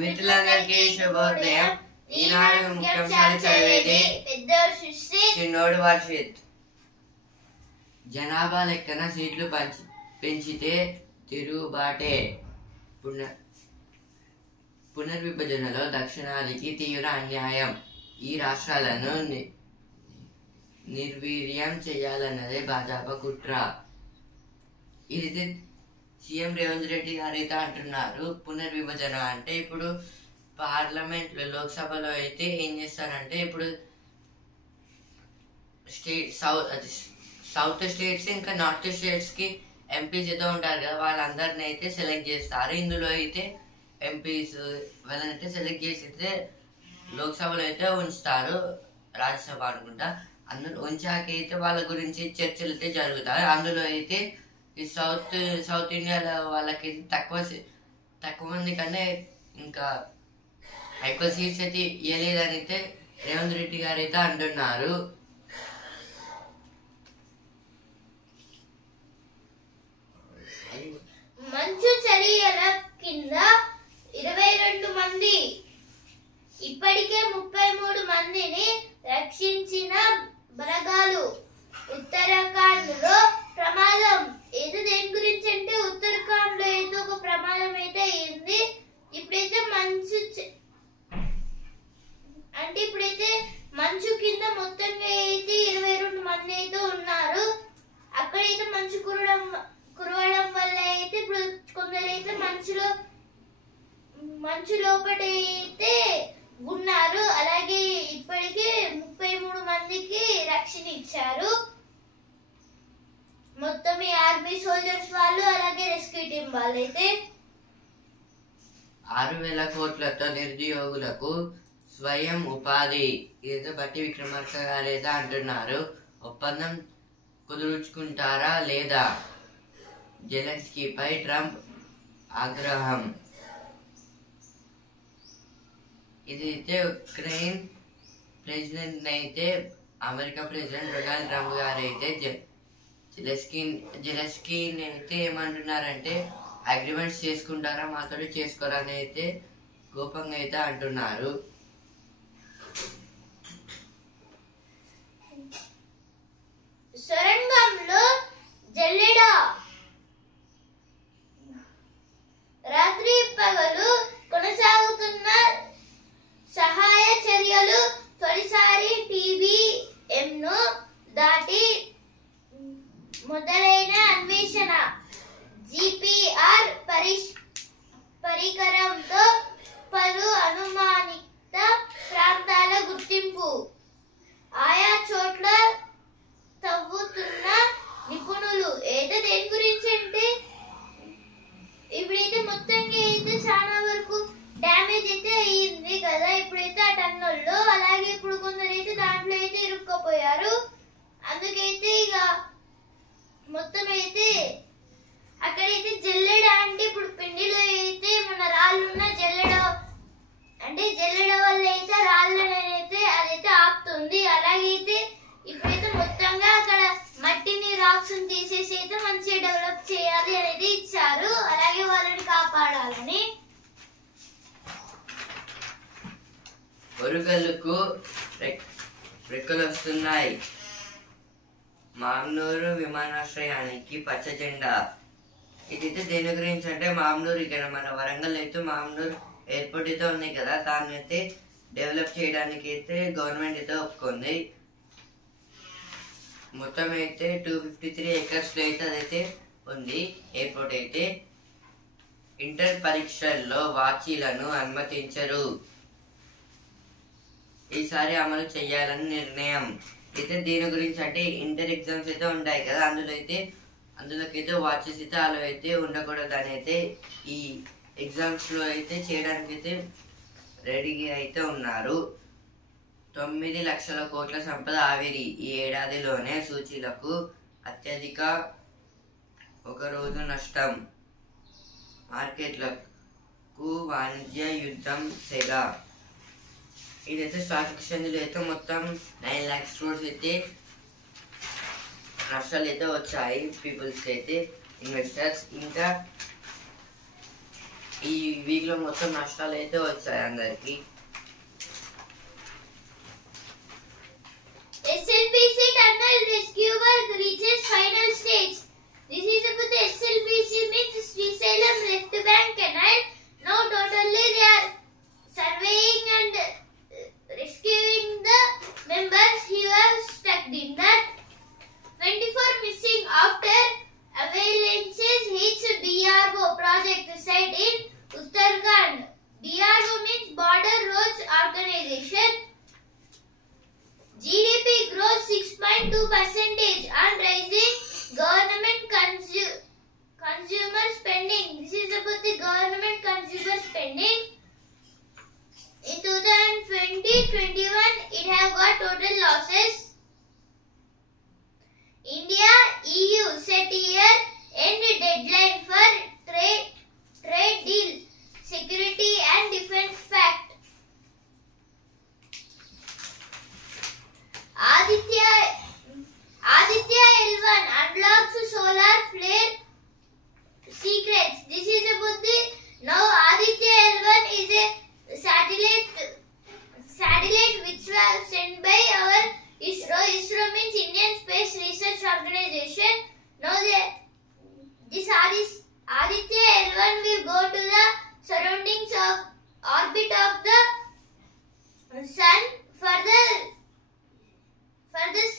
మిత్రులందరికీ శుభోదయం. ఈనాడు ముఖ్యాంశాలు చదివేది చిన్నోడు వర్షిత్. జనాభా లెక్కన సీట్లు పెంచితే తిరుగుబాటే. పునర్విభజనలో దక్షిణాదికి తీవ్ర అన్యాయం. ఈ రాష్ట్రాలను నిర్వీర్యం చేయాలన్నదే భాజపా కుట్ర. ఇది సీఎం రేవంత్ రెడ్డి గారు అయితే అంటున్నారు. పునర్విభజన అంటే ఇప్పుడు పార్లమెంట్ లోక్సభలో అయితే ఏం చేస్తారంటే ఇప్పుడు సౌత్ స్టేట్స్ ఇంకా నార్త్ స్టేట్స్ కి ఎంపీస్ ఏదో ఉంటారు కదా, వాళ్ళందరిని అయితే సెలెక్ట్ చేస్తారు. ఇందులో అయితే ఎంపీస్ వాళ్ళనైతే సెలెక్ట్ చేసి అయితే లోక్సభలో అయితే ఉంచుతారు, రాజ్యసభ అనుకుంటా. అందులో ఉంచాక అయితే వాళ్ళ గురించి చర్చలు అయితే జరుగుతాయి. అందులో అయితే ఈ సౌత్ ఇండియాలో వాళ్ళకి తక్కువ మంది కన్నా ఇంకా ఎక్కువ సీట్స్ అయితే ఇవ్వలేదని అయితే రేవంత్ రెడ్డి గారు అయితే అంటున్నారు. మంచు చర్యల కింద 22 మంది, ఇప్పటికే 33 మందిని రక్షించిన బలగాలు. ఉత్తరాఖండ్ లో ప్రమాదం. ఏదో దేని గురించి అంటే ఉత్తరాఖండ్ లో ఏదో ఒక ప్రమాదం అయితే అయింది. ఇప్పుడైతే మంచు కింద మొత్తంగా అయితే 22 మంది అయితే ఉన్నారు. అక్కడైతే మంచు కురవడం వల్ల అయితే ఇప్పుడు కొందరైతే మంచు లోపల అయితే ఉన్నారు. అలాగే ఇప్పటికే 33 మందికి రక్షణ ఇచ్చారు. మొత్తం ఈ ఆర్మీ సోల్జర్స్ వాళ్ళు అలాగే రెస్క్యూ టీం వాళ్ళు అయితే 6,000 కోట్లతో నిరుద్యోగులకు స్వయం ఉపాధి ఏదో బట్టి విక్రమార్క గారేదా అంటున్నారు. ఒప్పందం కుదుర్చుకుంటారా లేదా? జెలెన్స్కీపై ట్రంప్ ఆగ్రహం. ఇది అయితే ఉక్రెయిన్ ప్రెసిడెంట్ అయితే అమెరికా ప్రెసిడెంట్ డొనాల్డ్ ట్రంప్ గారు అయితే జెలెన్స్కీని అయితే ఏమంటున్నారంటే అగ్రిమెంట్స్ చేసుకుంటారా మాతో చేసుకోరా అని అయితే కోపంగా అయితే అంటున్నారు. సొరంగంలో జల్లెడ. రాత్రి పగలు కొనసాగుతున్న సహాయ చర్యలు. తొలిసారి TBM ను దాటి మొదలైన అన్వేషణ. GPR పరికరంతో పలు అనుమానిత ప్రాంతాల గుర్తింపు. ఆయా చోట్ల తవ్వుతున్న నిపుణులు. ఏదో దేని గురించి అంటే ఇప్పుడైతే మొత్తంగా అయితే చాలా వరకు డ్యామేజ్ అయితే అయ్యింది కదా ఇప్పుడైతే ఆ టన్నుల్లో. అలాగే ఇప్పుడు కొందరైతే దాంట్లో అయితే ఇరుక్కుపోయారు. అందుకైతే ఇక మొత్తం అయితే అక్కడైతే జల్లెడ అంటే ఇప్పుడు పిండిలో అయితే మన రాళ్ళున్న జల్లెడ అంటే జల్లెడ వల్ల అయితే రాళ్ళనైతే అదైతే ఆపుతుంది. అలాగైతే ఇప్పుడైతే మొత్తంగా అక్కడ మట్టిని రాక్స్ తీసేసి అయితే మంచిగా డెవలప్ చేయాలి అనేది ఇచ్చారు. అలాగే వాళ్ళని కాపాడాలని. ఒరుగల్లుకు రెక్కలు వస్తున్నాయి. మామ్నూరు విమానాశ్రయానికి పచ్చ జెండా. ఇదైతే దేని గురించి అంటే మామ్నూరు ఇక్కడ మన వరంగల్ అయితే మామ్నూరు ఎయిర్పోర్ట్ అయితే ఉన్నాయి కదా, దాన్ని అయితే డెవలప్ చేయడానికి అయితే గవర్నమెంట్ అయితే ఒప్పుకుంది. మొత్తం అయితే 253 acres లో అయితే అదైతే ఉంది ఎయిర్పోర్ట్ అయితే. ఇంటర్ పరీక్షల్లో వాచీలను అనుమతించరు. ఈసారి అమలు చేయాలని నిర్ణయం. అయితే దీని గురించి అంటే ఇంటర్ ఎగ్జామ్స్ అయితే ఉంటాయి కదా, అందులోకైతే వాచెస్ అయితే అలా అయితే ఉండకూడదు అని అయితే ఈ ఎగ్జామ్స్ లో అయితే చేయడానికి అయితే రెడీగా అయితే ఉన్నారు. 9 లక్షల కోట్ల సంపద ఆవిరి. ఈ ఏడాదిలోనే సూచీలకు అత్యధిక ఒక రోజు నష్టం. మార్కెట్లకు వాణిజ్య యుద్ధం సెగ. ఇదైతే స్టాక్ ఎక్స్చేంజ్లో అయితే మొత్తం 9 lakhs crores అయితే నష్టాలు అయితే వచ్చాయి పీపుల్స్కి అయితే, ఇన్వెస్టర్స్. ఇంకా ఈ వీక్ లో మొత్తం నష్టాలు అయితే వచ్చాయి అందరికి. SLBC tunnel rescue work reaches final stage. This is about the SLBC means Srisalem Left Bank Canal. Now totally they are surveying and rescuing the members who are stuck in that. 24 missing after avalanches hits DRO project site in Uttarakhand. DRO means Border Roads Organization. GDP grows 6.2% and rising government consumer spending. This is about the government consumer spending. In 2020-21, it has got total losses. India EU set year-end deadline for trade deal, security and defense pact. Aditya L1 unlocks solar flare secrets. This is about the now Aditya L1 is a satellite which was sent by our ISRO. ISRO means Indian Space Research Organization. Now this Aditya L1 will go to the surroundings of orbit of the sun for the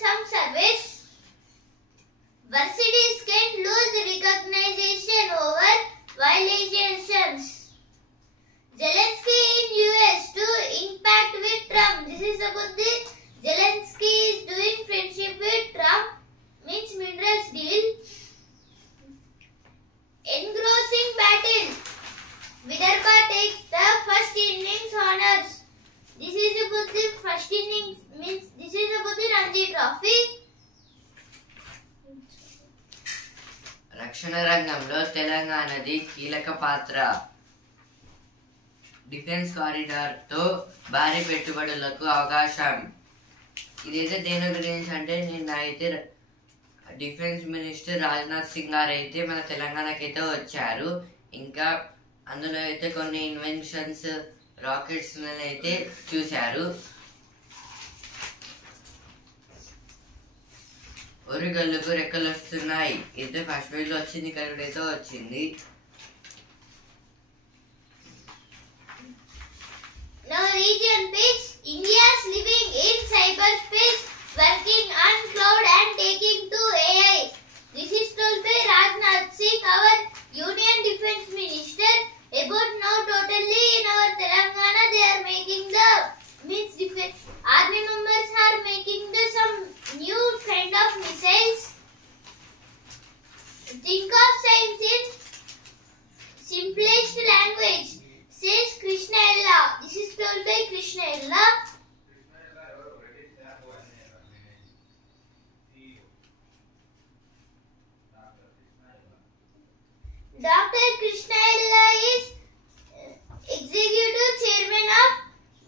some service. Mercedes can lose recognition over violations. Zelensky in US to impact with Trump. This is about the Zelensky is doing friendship with Trump means minerals deal. Engrossing battle. Vidarbha takes the first innings honors. This is about the first innings means this is about the Ranji Trophy. రక్షణ రంగంలో తెలంగాణది కీలక పాత్ర. Defence corridor తో భారీ పెట్టుబడులకు అవకాశం. ఇదైతే దేని గురించి అంటే నిన్న అయితే డిఫెన్స్ మినిస్టర్ రాజ్నాథ్ సింగ్ గారు అయితే మన తెలంగాణకి అయితే వచ్చారు. ఇంకా అందులో అయితే కొన్ని ఇన్వెన్షన్స్ రాకెట్స్ అయితే చూశారు. ఒరిగల్లుకు రెక్కలు వస్తున్నాయి అయితే ఫస్ట్ పేజ్ లో వచ్చింది, ఇక్కడ అయితే వచ్చింది. Now region page. India's living in cyberspace, working on cloud and taking to AI. This is told by Rajnath Singh, our Union Defence Minister. About now totally in our Telangana they are making the means defense army members are making the some new kind of missiles. Think of science in simplest language, says Krishna Ella. This is told by Krishna Ella. Dr. Krishna Ella is executive chairman of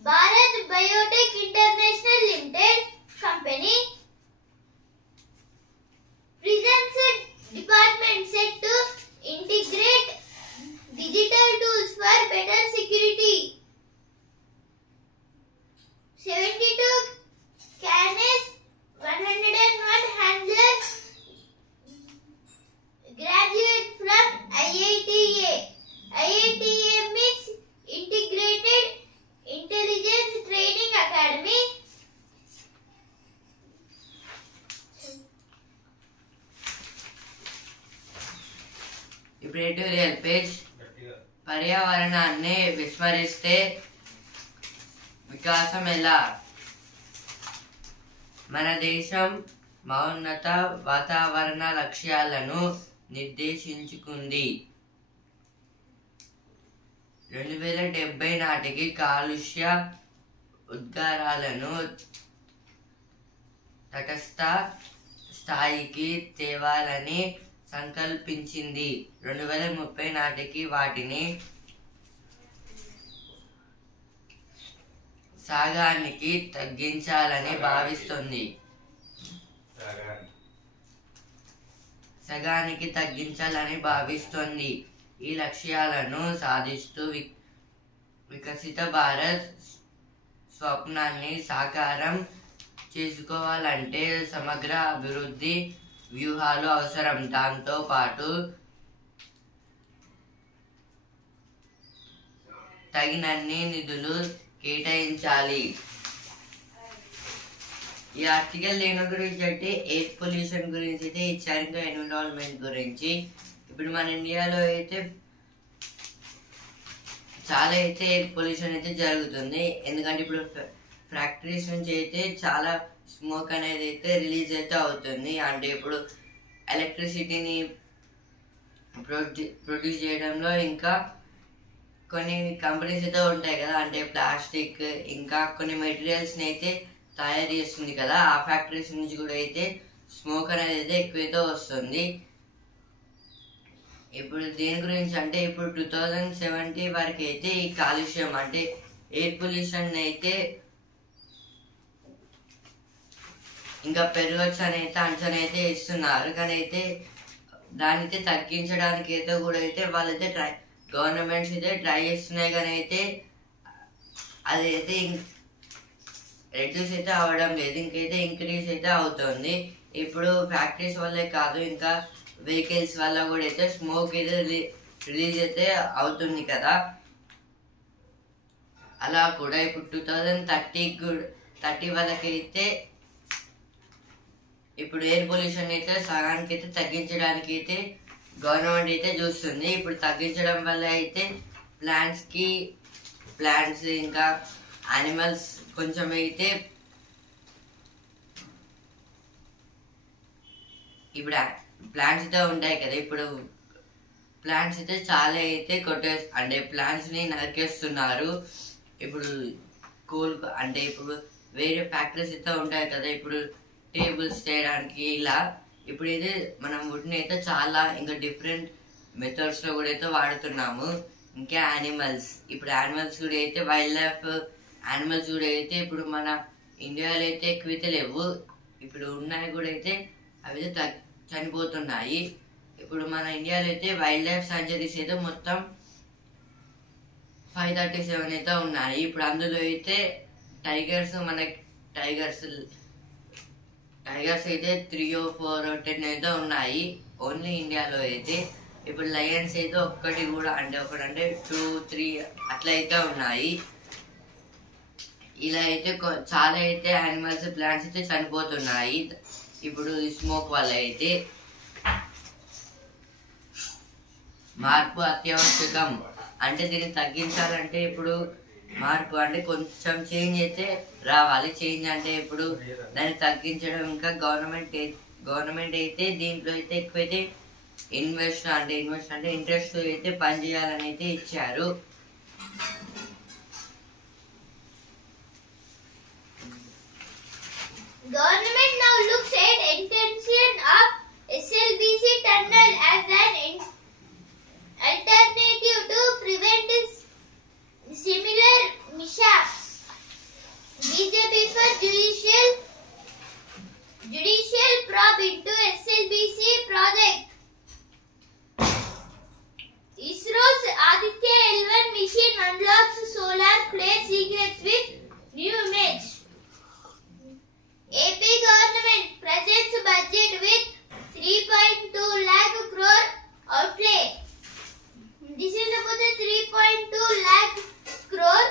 Bharat Biotech International Limited company. Prisons department set to integrate digital tools for better security. 72 canes, 101 handlers graduate from IITA. IITA means Integrated Intelligence Training Academy. ఇప్పుడు editorial page. పర్యావరణాన్ని విస్మరిస్తే వికాసం ఎలా? మన దేశం మౌన్నత వాతావరణ లక్ష్యాలను నిర్దేశించుకుంది. 2070 నాటికి కాలుష్య ఉద్గారాలను తటస్థ స్థాయికి తేవాలని సంకల్పించింది. 2030 నాటికి వాటిని సగానికి తగ్గించాలని భావిస్తుంది. ఈ లక్ష్యాలను సాధిస్తూ వికసిత భారత్ స్వప్నాన్ని సాకారం చేసుకోవాలంటే సమగ్ర అభివృద్ధి వ్యూహాలు అవసరం. దాంతో పాటు తగినన్ని నిధులు కేటాయించాలి. ఈ ఆర్టికల్ దేని గురించి అంటే ఎయిర్ పొల్యూషన్ గురించి అయితే ఇచ్చారు, ఇంకా ఎన్విరాన్మెంట్ గురించి. ఇప్పుడు మన ఇండియాలో అయితే చాలా అయితే ఎయిర్ పొల్యూషన్ అయితే జరుగుతుంది. ఎందుకంటే ఇప్పుడు ఫ్యాక్టరీస్ నుంచి అయితే చాలా స్మోక్ అనేది అయితే రిలీజ్ అయితే అవుతుంది. అంటే ఇప్పుడు ఎలక్ట్రిసిటీని ప్రొడ్యూస్ చేయడంలో ఇంకా కొన్ని కంపెనీస్ అయితే ఉంటాయి కదా, అంటే ప్లాస్టిక్ ఇంకా కొన్ని మెటీరియల్స్ని అయితే తయారు చేస్తుంది కదా, ఆ ఫ్యాక్టరీస్ నుంచి కూడా అయితే స్మోక్ అనేది అయితే ఎక్కువైతే వస్తుంది. ఇప్పుడు దేని గురించి అంటే ఇప్పుడు 2070 వరకు అయితే ఈ కాలుష్యం అంటే ఎయిర్ పొల్యూషన్ అయితే ఇంకా పెరగచ్చు అని అయితే అంచనా అయితే ఇస్తున్నారు. కానీ అయితే దాన్ని అయితే తగ్గించడానికి అయితే కూడా అయితే వాళ్ళైతే గవర్నమెంట్స్ అయితే ట్రై చేస్తున్నాయి. కానీ అయితే అదైతే రెడ్యూస్ అయితే అవ్వడం లేదు, ఇంకైతే ఇంక్రీజ్ అయితే అవుతుంది. ఇప్పుడు ఫ్యాక్టరీస్ వల్లే కాదు, ఇంకా వెహికల్స్ వల్ల కూడా అయితే స్మోక్ అయితే రిలీజ్ అయితే అవుతుంది కదా. అలా కూడా ఇప్పుడు 2030 వరకైతే ఇప్పుడు ఎయిర్ పొల్యూషన్ అయితే సగానికి అయితే తగ్గించడానికి అయితే గవర్నమెంట్ అయితే చూస్తుంది. ఇప్పుడు తగ్గించడం వల్ల అయితే ప్లాంట్స్ ఇంకా యానిమల్స్ కొంచెం అయితే ఇప్పుడు ప్లాంట్స్ అయితే ఉంటాయి కదా, ఇప్పుడు ప్లాంట్స్ అయితే చాలా అయితే అంటే ప్లాంట్స్ని నరికేస్తున్నారు. ఇప్పుడు అంటే ఇప్పుడు వేరే ఫ్యాక్టరీస్ అయితే ఉంటాయి కదా, ఇప్పుడు టేబుల్స్ చేయడానికి ఇలా ఇప్పుడు అయితే మనం వుడ్ని అయితే చాలా ఇంకా డిఫరెంట్ మెథడ్స్లో కూడా అయితే వాడుతున్నాము. ఇంకా ఇప్పుడు యానిమల్స్ కూడా అయితే వైల్డ్ లైఫ్ యానిమల్స్ కూడా అయితే ఇప్పుడు మన ఇండియాలో అయితే ఎక్కువైతే లేవు, ఇప్పుడు ఉన్నాయి కూడా అయితే అవి అయితే చనిపోతున్నాయి. ఇప్పుడు మన ఇండియాలో అయితే వైల్డ్ లైఫ్ సాంచురీస్ అయితే మొత్తం 537 అయితే ఉన్నాయి. ఇప్పుడు అందులో అయితే టైగర్స్ అయితే 3 or 4 or 10 అయితే ఉన్నాయి ఓన్లీ ఇండియాలో అయితే. ఇప్పుడు లయన్స్ అయితే ఒకటి అంటే 2, 3 అట్లా అయితే ఉన్నాయి. ఇలా అయితే చాలా అయితే యానిమల్స్ ప్లాంట్స్ అయితే చనిపోతున్నాయి ఇప్పుడు స్మోక్ వల్ల అయితే. మార్పు అత్యావశ్యకం, అంటే దీన్ని తగ్గించాలంటే ఇప్పుడు మార్పు అంటే కొంచెం చేంజ్ అయితే రావాలి. చేంజ్ అంటే ఇప్పుడు దాన్ని తగ్గించడం, ఇంకా గవర్నమెంట్ అయితే దీంట్లో అయితే ఎక్కువైతే ఇన్వెస్ట్ అంటే ఇంట్రెస్ట్ అయితే పనిచేయాలని అయితే ఇచ్చారు. Government now looks at extension of SLBC tunnel as an alternative to prevent similar mishaps. BJP for judicial probe into SLBC project. ISRO's Aditya L1 mission unlocks solar flare secrets with new image. AP government presents budget with 3.2 lakh crore outlay. This is about the 3.2 lakh crore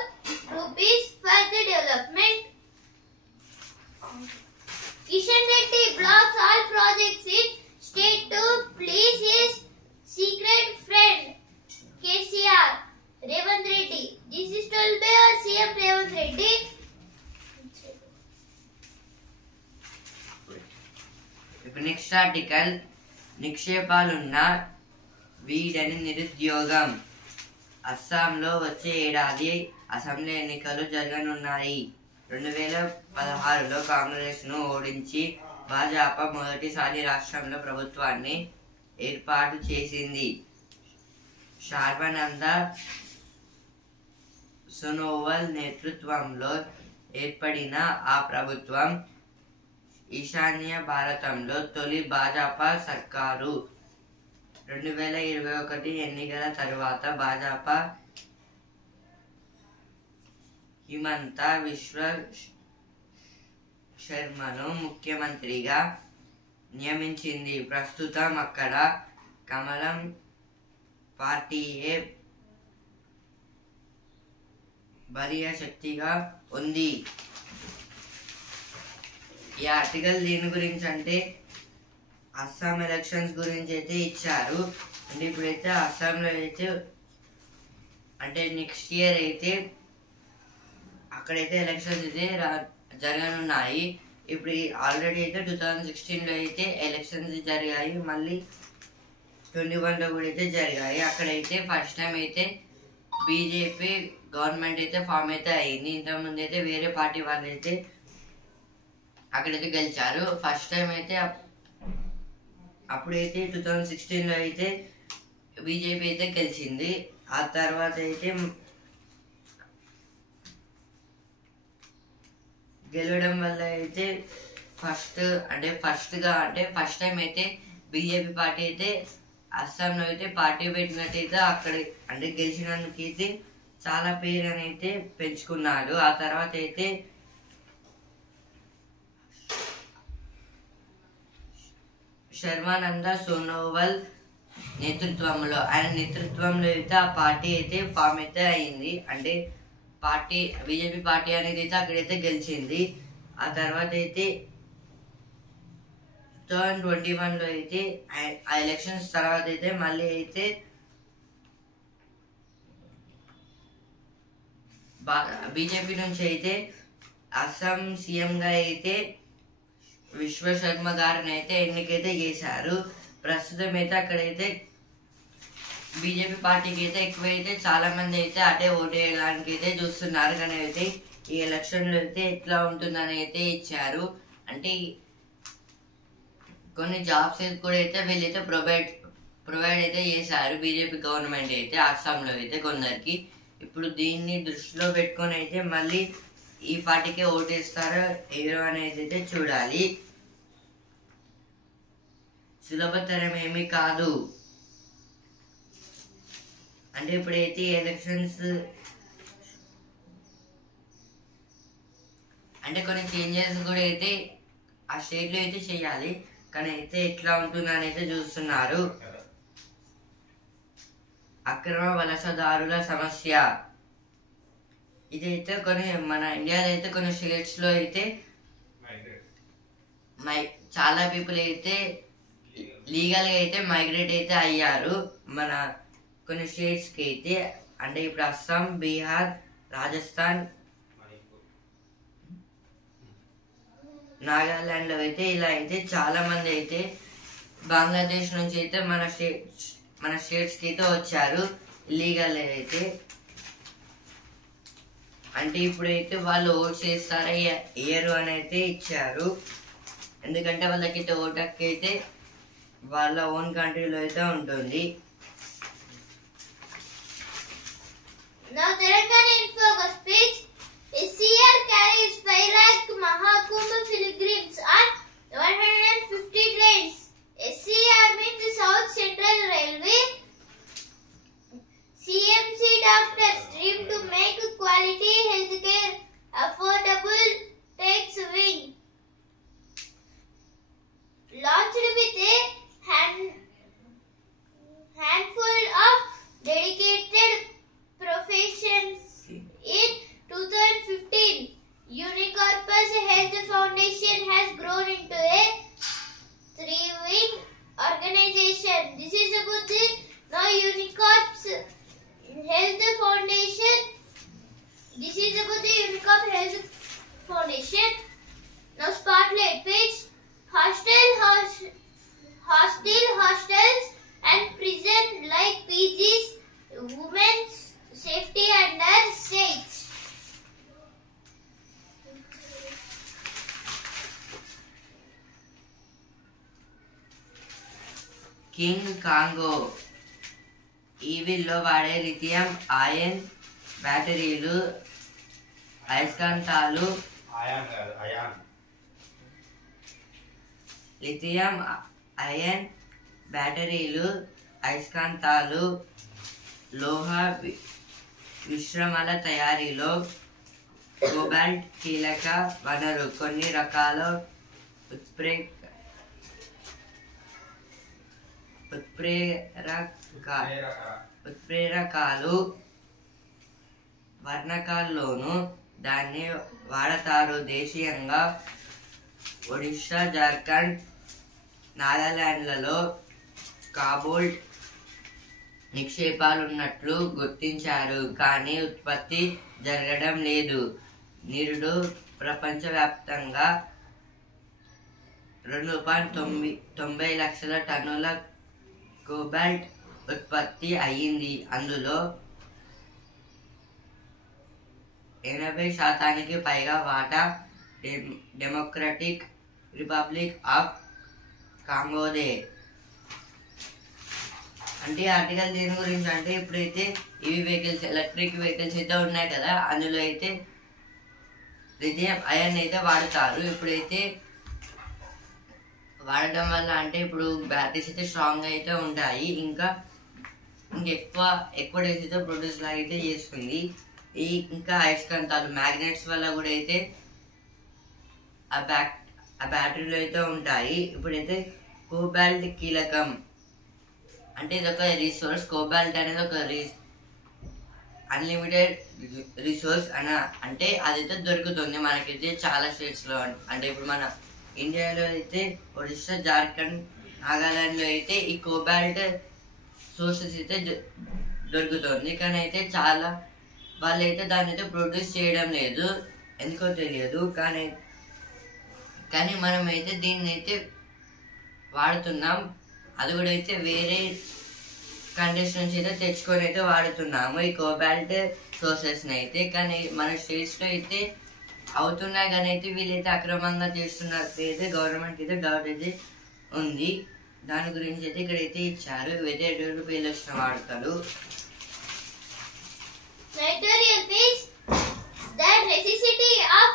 rupees for the development. Kishan Reddy blocks all projects in state to please his secret friend KCR Revanth Reddy. This is told by CM Revanth Reddy. ఇప్పుడు next article, నిక్షేపాలున్న వీడని నిరుద్యోగం. అస్సాంలో వచ్చే ఏడాది assembly ఎన్నికలు జరగనున్నాయి. 2016లో కాంగ్రెస్ను ఓడించి భాజపా మొదటిసారి రాష్ట్రంలో ప్రభుత్వాన్ని ఏర్పాటు చేసింది. సర్బానంద సోనోవాల్ నేతృత్వంలో ఏర్పడిన ఆ ప్రభుత్వం ఈశాన్య భారతంలో తొలి భాజపా సర్కారు. 2021 ఎన్నికల తరువాత భాజపా హిమంత విశ్వ శర్మను ముఖ్యమంత్రిగా నియమించింది. ప్రస్తుతం అక్కడ కమలం పార్టీయే బలీయ శక్తిగా ఉంది. ఈ ఆర్టికల్ దీని గురించి అంటే అస్సాం ఎలక్షన్స్ గురించి అయితే ఇచ్చారు. అంటే ఇప్పుడైతే అస్సాంలో అయితే అంటే నెక్స్ట్ ఇయర్ అయితే అక్కడైతే ఎలక్షన్స్ అయితే జరగనున్నాయి. ఇప్పుడు ఆల్రెడీ అయితే 2016లో అయితే ఎలక్షన్స్ జరిగాయి, మళ్ళీ 21లో కూడా అయితే జరిగాయి. అక్కడైతే ఫస్ట్ టైం అయితే బీజేపీ గవర్నమెంట్ అయితే ఫామ్ అయితే అయింది. ఇంతకుముందు అయితే వేరే పార్టీ వాళ్ళు అయితే అక్కడైతే గెలిచారు. ఫస్ట్ టైం అయితే అప్పుడైతే 2016లో అయితే బీజేపీ అయితే గెలిచింది. ఆ తర్వాత అయితే గెలవడం వల్ల అయితే ఫస్ట్ టైం అయితే బీజేపీ పార్టీ అయితే అస్సాంలో అయితే పార్టీ పెట్టినట్టయితే అక్కడ అంటే గెలిచినందుకైతే చాలా పేరు అని అయితే పెంచుకున్నారు. ఆ తర్వాత అయితే శర్మానంద సోనోవాల్ నేతృత్వంలో అయితే ఆ పార్టీ అయితే ఫామ్ అయితే అయింది. అంటే బీజేపీ పార్టీ అనేది అయితే అక్కడైతే గెలిచింది. ఆ తర్వాత అయితే 2021లో అయితే ఆ ఎలక్షన్స్ తర్వాత అయితే మళ్ళీ అయితే బీజేపీ నుంచి అయితే అస్సాం సీఎంగా అయితే విశ్వశర్మ గారిని అయితే ఎన్నికైతే చేశారు. ప్రస్తుతం అయితే అక్కడైతే బీజేపీ పార్టీకి అయితే ఎక్కువైతే చాలా మంది అయితే అటే ఓటు వేయడానికి అయితే చూస్తున్నారు. కానీ అయితే ఈ ఎలక్షన్లో అయితే ఎట్లా ఉంటుందని అయితే ఇచ్చారు. అంటే కొన్ని జాబ్స్ కూడా అయితే వీళ్ళైతే ప్రొవైడ్ అయితే చేశారు బీజేపీ గవర్నమెంట్ అయితే అస్సాంలో అయితే కొందరికి. ఇప్పుడు దీన్ని దృష్టిలో పెట్టుకొని అయితే మళ్ళీ ఈ పార్టీకే ఓటేస్తారో ఎవరో అనేది అయితే చూడాలి. సులభతరం ఏమీ కాదు. అంటే ఇప్పుడైతే ఎలక్షన్స్ అంటే కొన్ని చేంజెస్ కూడా అయితే ఆ స్టేట్లో అయితే చేయాలి. కానీ అయితే ఎట్లా ఉంటుందని అయితే చూస్తున్నారు. అక్రమ వలసదారుల సమస్య ఇదైతే కొన్ని మన ఇండియాలో అయితే కొన్ని స్టేట్స్ లో అయితే చాలా పీపుల్ అయితే లీగల్ గా అయితే మైగ్రేట్ అయితే అయ్యారు మన కొన్ని స్టేట్స్ కి అయితే. అంటే ఇప్పుడు అస్సాం, బీహార్, రాజస్థాన్, నాగాలాండ్ లో అయితే ఇలా అయితే చాలా మంది అయితే బంగ్లాదేశ్ నుంచి అయితే మన స్టేట్స్ కి అయితే వచ్చారు ఇల్లీగల్ అయితే. అంటే ఇప్పుడైతే వాళ్ళు ఓట్ చేస్తారా ఇయ్యరు అని అయితే ఇచ్చారు. ఎందుకంటే వాళ్ళకైతే ఓటు హక్కు అయితే వాళ్ళ ఓన్ కంట్రీలో అయితే ఉంటుంది. Now Telangana in focus speech. SCR carries 5 lakh Mahakumbh pilgrims on 150 trains. SCR means South Central Railway. CMC doctors dream to make quality healthcare affordable, takes wing. Launched with a handful of dedicated professions in 2015. Unicorpus Health Foundation has grown into a thriving organization. This is about the now Unicorpus Health Foundation. This is about the Unicorp Health Foundation. Now spotlight page. Hostels and prison like PGs, women's safety under siege. King Congo ఈవీల్లో వాడే lithium అయన్ బ్యాటరీలు, అయస్కాంతాలు, lithium అయన్ బ్యాటరీలు అయస్కాంతాలు లోహ మిశ్రమాల తయారీలో cobalt కీలక వనరు. కొన్ని రకాల ఉత్ప్రేరకాలు వర్ణకాల్లోనూ దాన్ని వాడతారు. దేశీయంగా ఒడిషా, జార్ఖండ్, నాగాలాండ్లలో కాబోల్ట్ నిక్షేపాలున్నట్లు గుర్తించారు, కానీ ఉత్పత్తి జరగడం లేదు. నిరుడు ప్రపంచవ్యాప్తంగా 2.90 లక్షల టన్నుల కోబాల్ట్ ఉత్పత్తి అయ్యింది. అందులో 80% పైగా వాటా డెమోక్రటిక్ రిపబ్లిక్ ఆఫ్ కాంగోదే. అంటే ఆర్టికల్ దేని గురించి అంటే ఇప్పుడైతే ఇవి వెహికల్స్, ఎలక్ట్రిక్ వెహికల్స్ అయితే ఉన్నాయి కదా, అందులో అయితే లిథియం అయన్ అయితే వాడతారు. ఇప్పుడైతే వాడటం వల్ల అంటే ఇప్పుడు బ్యాటరీస్ అయితే స్ట్రాంగ్ అయితే ఉంటాయి, ఇంకా ఎక్కువ డేస్ అయితే ప్రొడ్యూస్ లాగా అయితే చేస్తుంది. ఇంకా అయస్కాంతాలు మ్యాగ్నెట్స్ వల్ల కూడా అయితే ఆ బ్యాటరీలో అయితే ఉంటాయి. ఇప్పుడైతే కోబాల్ట్ కీలకం అంటే ఇది ఒక రిసోర్స్. కోబాల్ట్ అనేది ఒక అన్లిమిటెడ్ రిసోర్స్ అంటే అదైతే దొరుకుతుంది మనకైతే చాలా స్టేట్స్లో. అంటే ఇప్పుడు మన ఇండియాలో అయితే ఒడిశా, జార్ఖండ్, నాగాలాండ్లో అయితే ఈ కోబాల్ట్ సోర్సెస్ అయితే దొరుకుతుంది, కానీ అయితే చాలా వాళ్ళైతే దాన్ని అయితే ప్రొడ్యూస్ చేయడం లేదు, ఎందుకో తెలియదు. కానీ మనం అయితే దీన్ని అయితే వాడుతున్నాం. అది కూడా అయితే వేరే కంట్రీస్ నుంచి అయితే తెచ్చుకొని అయితే వాడుతున్నాము ఈ కోబాల్ట్ సోర్సెస్ని అయితే. కానీ మన స్టేట్స్లో అయితే అవుతున్నాయి, కానీ అయితే వీళ్ళైతే అక్రమంగా చేస్తున్నారు అయితే గవర్నమెంట్కి అయితే డౌట్ అయితే ఉంది. దాని గురించి అయితే ఇక్కడైతే ఇచ్చారు. ఇవైతే ఎటువంటి పేర్లు వచ్చిన వాడతారు. Editorial page, the necessity of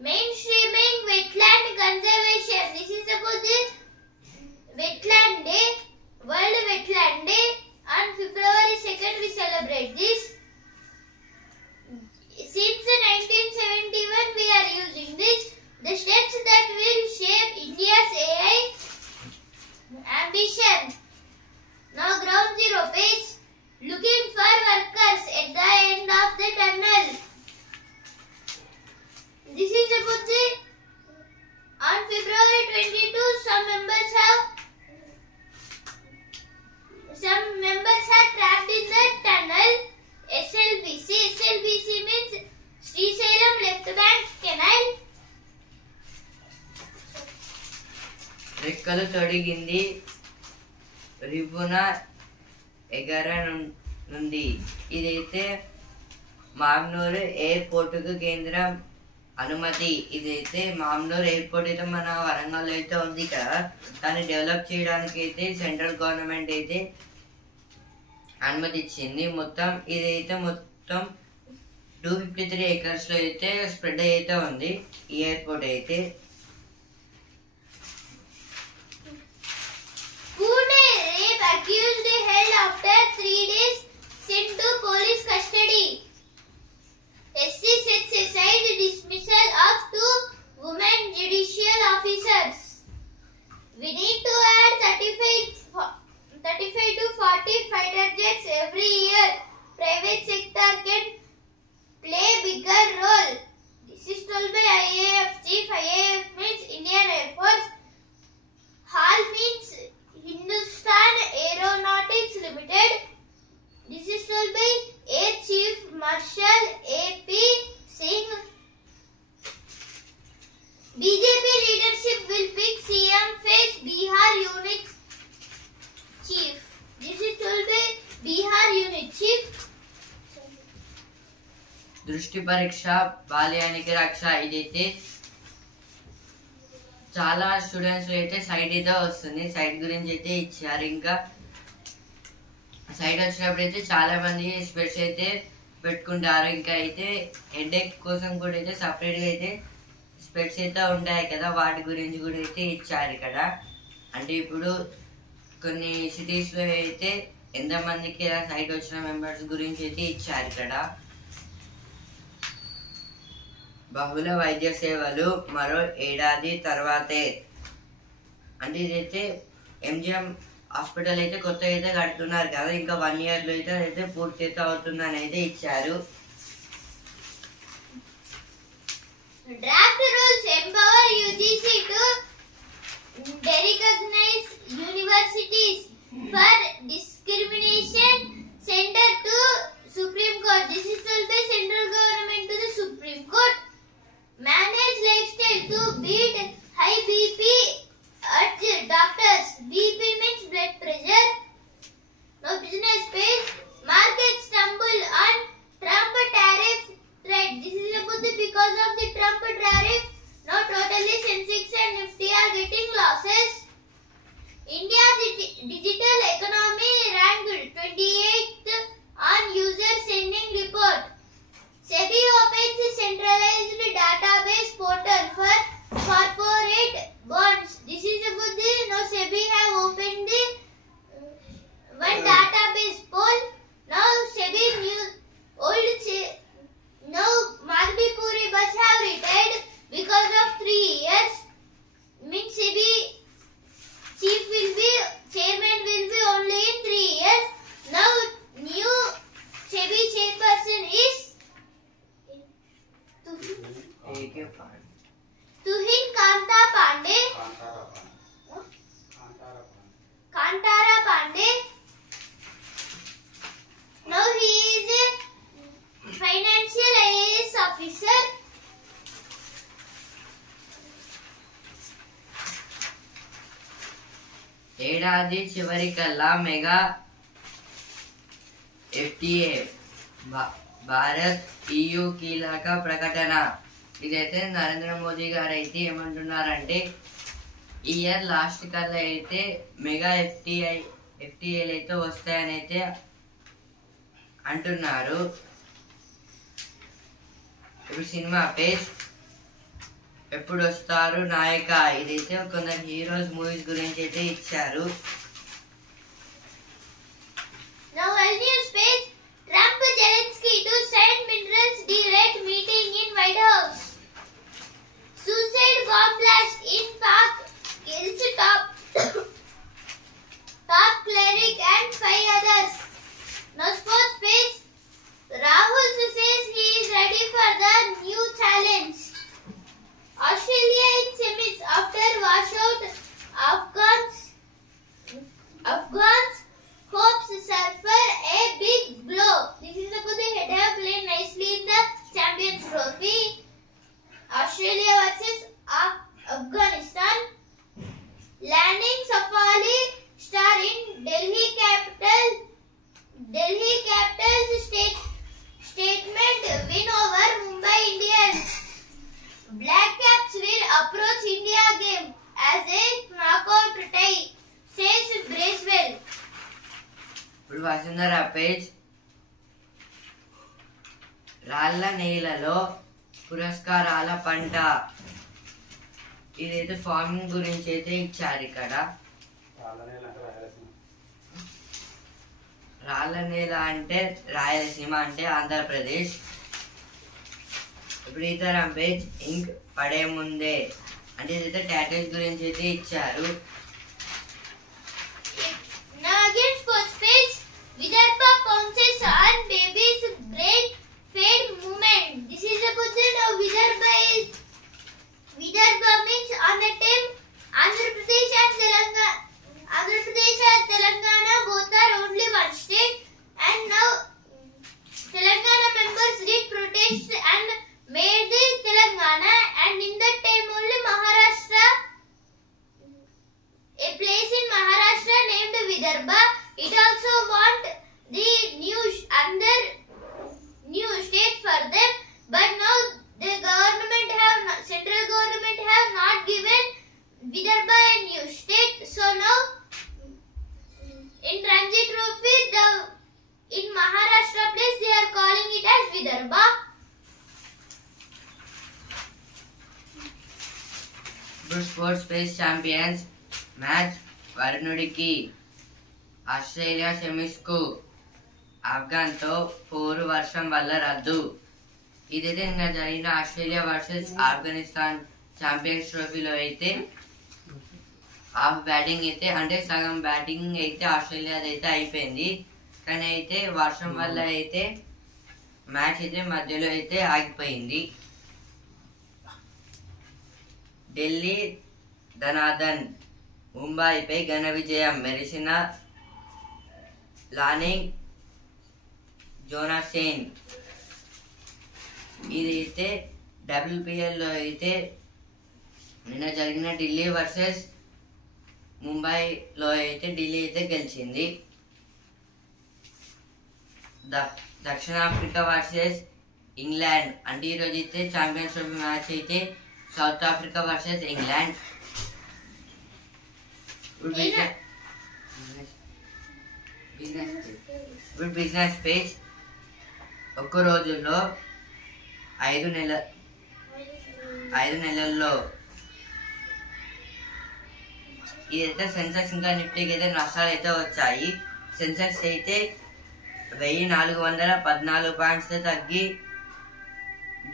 mainstreaming wetland conservation. This is about the Wetland Day, World Wetland Day. On February 2nd we celebrate this. Since 1971 we are using this. The steps that will shape India's AI ambition. Now ground zero page. Looking for workers at the end of the tunnel. This is about the on February 22 some members are trapped in the tunnel. SLBC means Srisailam Left Bank Canal. రెక్కలు తొడిగింది రివ్వున ఎగరనుంది. ఇదైతే మామ్నూరు ఎయిర్పోర్టుకు కేంద్రం అనుమతి. ఇదైతే Mamnoor airport అయితే మన వరంగల్ అయితే ఉంది కదా, దాన్ని డెవలప్ చేయడానికి అయితే సెంట్రల్ గవర్నమెంట్ అయితే అనుమతి ఇచ్చింది. ఇదైతే మొత్తం 253 acres లో అయితే స్ప్రెడ్ అయితే ఉంది ఈ ఎయిర్పోర్ట్ అయితే. Pune rape accused held after 3 days sent to police custody. SC sets aside dismissal of 2 women judicial officers. We need to add 35 to 40 fighter jets every year. Private sector can play bigger role. This is told by IAF chief. IAF means Indian Air Force. HAL means Hindustan Aeronautics Limited. This is told by Air Chief Marshal AP Singh. BJP leadership will pick CM face Bihar Unit Chief. This is told by Bihar Unit Chief. దృష్టి పరీక్ష బాల్యానికి రక్ష. ఇదైతే చాలా students అయితే site అయితే వస్తుంది. Site గురించి అయితే ఇచ్చారు. ఇంకా సైట్ వచ్చినప్పుడు అయితే చాలా మంది స్పెట్స్ అయితే పెట్టుకుంటారు. ఇంకా అయితే హెడేక్ కోసం కూడా అయితే సపరేట్గా అయితే స్పెట్స్ అయితే ఉంటాయి కదా, వాటి గురించి కూడా అయితే ఇచ్చారు ఇక్కడ. అంటే ఇప్పుడు కొన్ని సిటీస్లో అయితే ఎంతమందికి సైట్ వచ్చిన మెంబర్స్ గురించి అయితే ఇచ్చారు ఇక్కడ. బహుళ వైద్య సేవలు మరో ఏడాది తర్వాతే, అంటే ఇదైతే ఎంజిఎం హాస్పిటల్ అయితే కొత్త అయితే కడుతున్నారు కదా, ఇంకా 1 yearలో అయితే పూర్తి అయితే అవుతుందని అయితే ఇచ్చారు. Draft rules empower UGC to derecognize universities for discrimination. Center to Supreme Court. This is told by central government to the Supreme Court. Manage lifestyle to beat high BP. Urge doctors. BP means blood pressure. Now business page. Market stumble on Trump tariff threat. This is about the because of the Trump tariff. Now totally Sensex and Nifty are getting losses. India digital economy ranked 28th on user sending report. SEBI opens a centralized database portal for corporate bonds. This is about the now SEBI have opened the one database poll. Now SEBI new old now Madhvi Puri Bus have retired because of 3 years. Means SEBI chairman will be only in 3 years. Now new SEBI chairperson is Tuhin Kanta Pandey. Kantara Pandey. Now he is a financial IAS officer. ఏడాది చివరికల్లా mega FTA Bharat EU కీలక ప్రకటన. ఇదైతే నరేంద్ర మోదీ గారు అయితే ఏమంటున్నారంటే ఈ year last కల్లా అయితే మెగా FTAలు అయితే వస్తాయని అయితే అంటున్నారు. ఇప్పుడు సినిమా పేజ్ ఎప్పుడు వస్తారు నాయక, ఇదైతే కొందరు హీరోస్ మూవీస్ గురించి అయితే ఇచ్చారు. Now news page. Trump Zelensky to sign minerals deal meeting in White House. Suicide bomb blast in Pak kills top cleric and 5 others. Now sports page. Rahul says he is ready for the new challenge. Australia in semis after washout. Afghans hopes suffer a big blow. This is about the head have played nicely in the Champions Trophy. Australia versus Afghanistan. Landing Safali star in Delhi Capitals statement win over Mumbai Indians. Black Caps will approach India game as a knockout tie, says Bracewell. ఇప్పుడు Vasundhara page. రాళ్ల నేలలో పురస్కారాల పంట, ఇదైతే farming గురించి అయితే ఇచ్చారు ఇక్కడ. రాళ్ల నేల అంటే రాయలసీమ అంటే ఆంధ్రప్రదేశ్. ఇప్పుడు ఇతర పేజ్ ఇంక్ పడే ముందే, అంటే ఇదైతే టాటూస్ గురించి అయితే ఇచ్చారు. Now again sports page. Vidarbha pounces on baby's brain fade movement. This is about the now Vidarbha means on the time Andhra Pradesh and Telangana both are only one state, and now Telangana members did protest and made the Telangana, and in that time only Maharashtra, a place in Maharashtra named Vidarbha, it also want the new state for them, but now the central government have not given Vidarbha a new state. So now in Ranji Trophy, in Maharashtra place they are calling it as Vidarbha. ఇప్పుడు sports page champions match వరుణుడికి Australia semis కు ఆఫ్ఘన్ తో 4 వర్షం వల్ల రద్దు. ఇదైతే నిన్న జరిగిన ఆస్ట్రేలియా వర్సెస్ ఆఫ్ఘనిస్తాన్ ఛాంపియన్స్ ట్రోఫీలో అయితే హాఫ్ బ్యాటింగ్ అయితే అంటే సగం బ్యాటింగ్ అయితే ఆస్ట్రేలియా అయితే అయిపోయింది. కానీ అయితే వర్షం వల్ల అయితే మ్యాచ్ అయితే మధ్యలో అయితే ఆగిపోయింది. ఢిల్లీ ధనాధన్ ముంబైపై ఘన విజయం. మెరిసిన లానింగ్ జోనాసేన్. ఇదైతే WPL లో అయితే నిన్న జరిగిన ఢిల్లీ వర్సెస్ ముంబైలో అయితే ఢిల్లీ అయితే గెలిచింది. దక్షిణాఫ్రికా వర్సెస్ ఇంగ్లాండ్ అంటే ఈరోజు అయితే ఛాంపియన్స్ ట్రోఫీ మ్యాచ్ అయితే south Africa versus England. Business page ఒక్క రోజుల్లో 5 నెలల్లో ఇదైతే సెన్సెక్స్ ఇంకా నిఫ్టీకి అయితే నష్టాలు అయితే వచ్చాయి. సెన్సెక్స్ అయితే 1414 పాయింట్స్ తగ్గి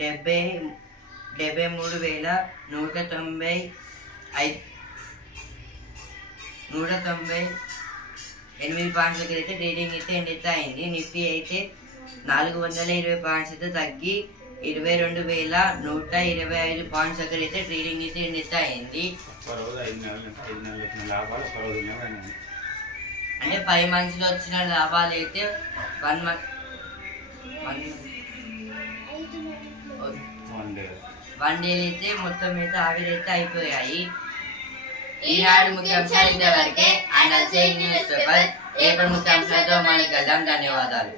73,198 పాయింట్స్ దగ్గర అయితే ట్రేడింగ్ అయితే ఎండ్ అయింది. నిఫ్టీ అయితే 420 పాయింట్స్ అయితే తగ్గి 22,125 పాయింట్స్ దగ్గర అయితే ట్రేడింగ్ అయితే ఎండ్ అయింది. అంటే 5 months లో వచ్చిన లాభాలు అయితే 1 డే అయితే మొత్తం అయితే ఆవిరైతే అయిపోయాయి. ఈనాడు ముఖ్యాంశాలు ఇంతవరకే. అండ్ రేపటి ముఖ్యాంశాలతో మళ్ళీ కలుద్దాం. ధన్యవాదాలు.